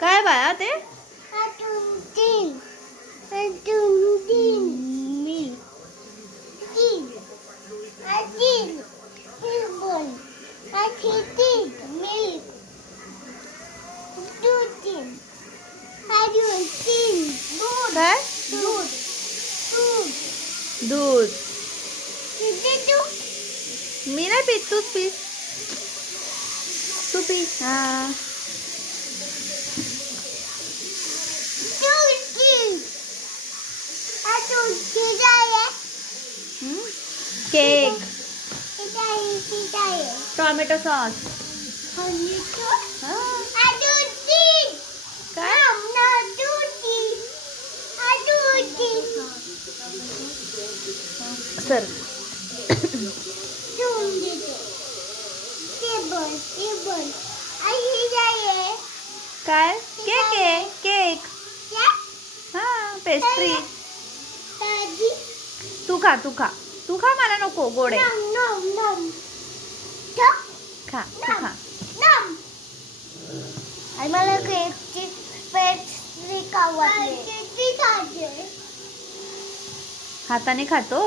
काय बाळा ते. दूध. काय दूध. दूध. मी नाही पीत तूच पी तू पी हा. केक? Tomato sauce. काय. सर दोन देते. Table, table. आई आहे? काय केक आहे केक? हा पेस्ट्री. तू खा तू खा तू खा मला नको गोड आहे नम, नम, नम. ठक. खा तू खा नम. आई मला केकची पेस्ट्री हाताने खातो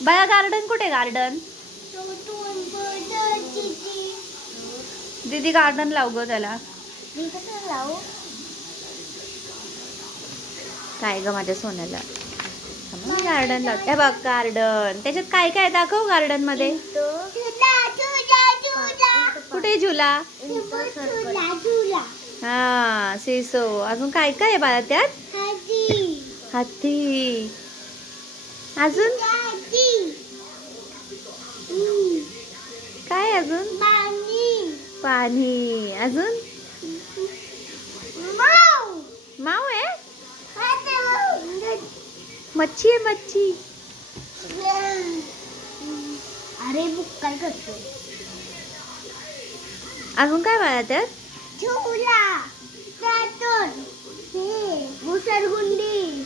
बाळा गार्डन कुठे गार्डन दीदी गार्डन लाव ग त्याला. काय ग माझ्या सोन्याला? गार्डन लाव. हे बघ गार्डन त्याच्यात काय काय दाखव गार्डनमध्ये. कुठे झुला? हा सिसो अजून काय काय आहे बाळा त्यात? हत्ती. अजून? काय अजून? पाणी. अजून? माऊ. माव आहे? मच्छी आहे मच्छी. अरे बुक काय करतो? अजून काय बाळा त्यात? झुला कार्टून हे घुसरगुंडी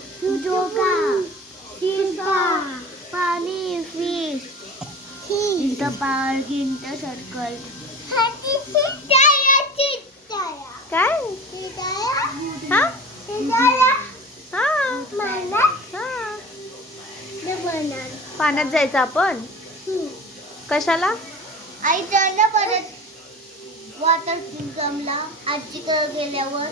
इंट सर्कल. काय? हा? हा. हा. पाण्यात जायचं आपण? कशाला? आई ना परत वॉटर जमला. आजीकडे गेल्यावर.